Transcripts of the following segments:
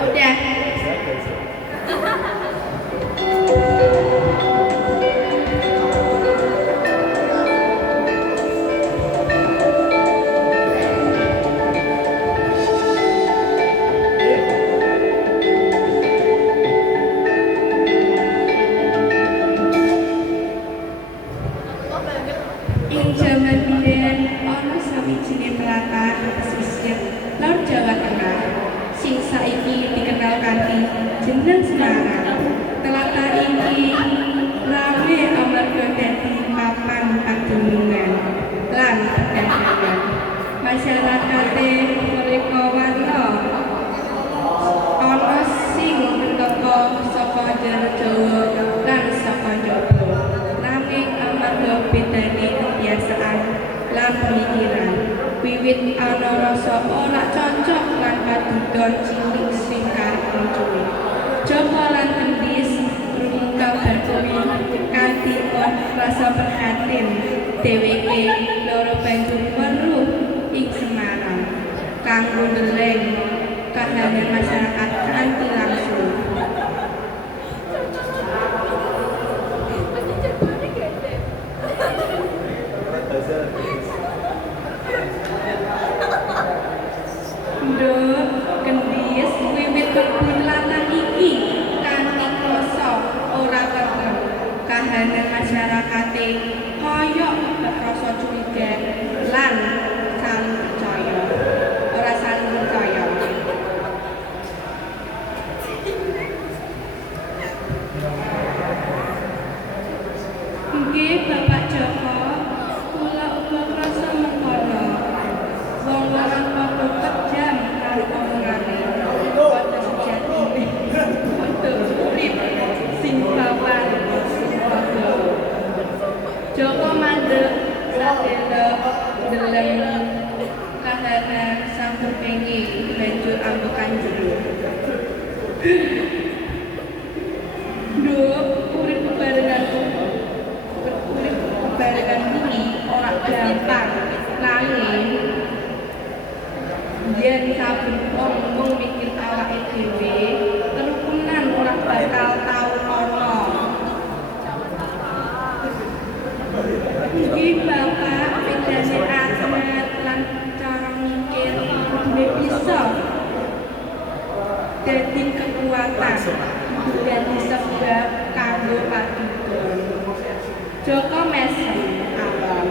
udah. Ing jaman biyen ana sawijining tlatah pesisir Laut Jawa Tengah sing saiki dikenal kanthi jeneng Semarang. Tlatah iki rame amarga dadi papan pagunungan lan perdagangan. Masyarakate mereka warna ana sing teka saka jero Jawa lan saka njaba. Nanging amarga bedane kebiasaan lan pemikiran, wiwit ana rasa ora cocok lan padudon cilik sing karep muncul. Joko lan Gendhis krungu kabar kuwi kanthi rasa prihatin. Dheweke loro banjur weruh ing Semarang kanggo ndeleng kahanan masyarakat kanthi langsung. Nduk Gendhis wiwit kebun latah iki kanthi krasa ora tentrem. Kahanan masyarakate kaya rasa curiga lan saling percaya. Ora saling percaya. Nggih Bapak Joko, kula uga krasa mengkono. Wong lanang padha kejam karo omongane. Padha sejatine. Padha urip sing bawan padha. Joko mandeg sadelo ndeleng kahanan sang pengi banjur ambekan jero. Nduk, urip bebarengan ini ora gampang. Nanging yen saben wong mung mikir awake dhewe, kerukunan ora bakal tau ana. Iki Bapak bedane adat lan cara mikir duwe bisa dadi kekuatan dan sebab kanggo padudon. Joko mesem alam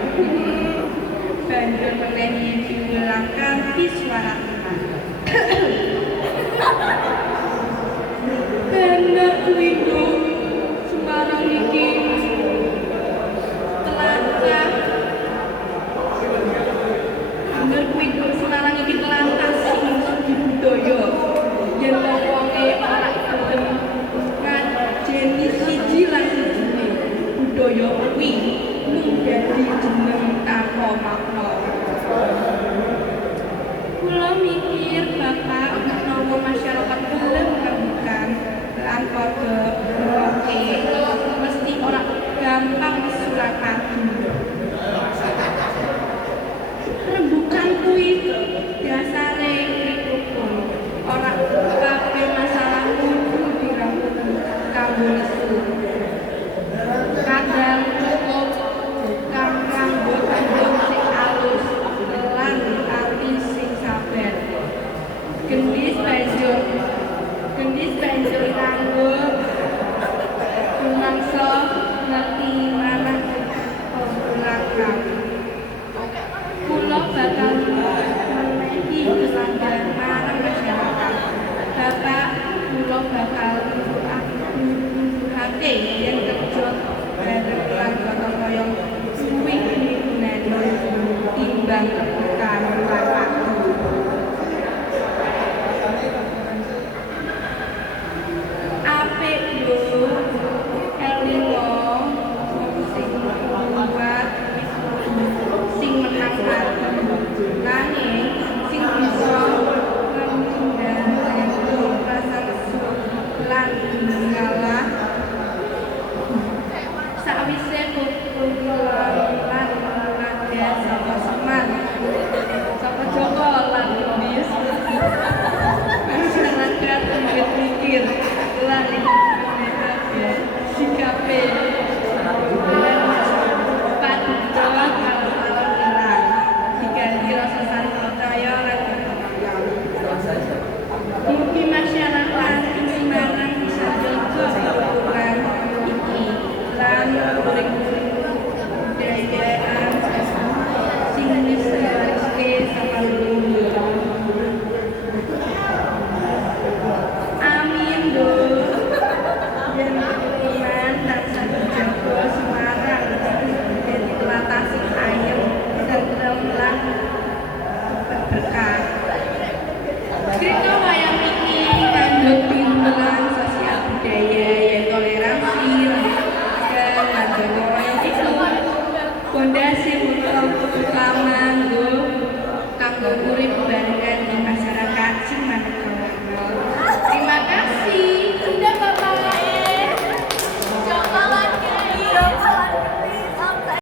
banjur menehi piwulang kanthi swara tenang.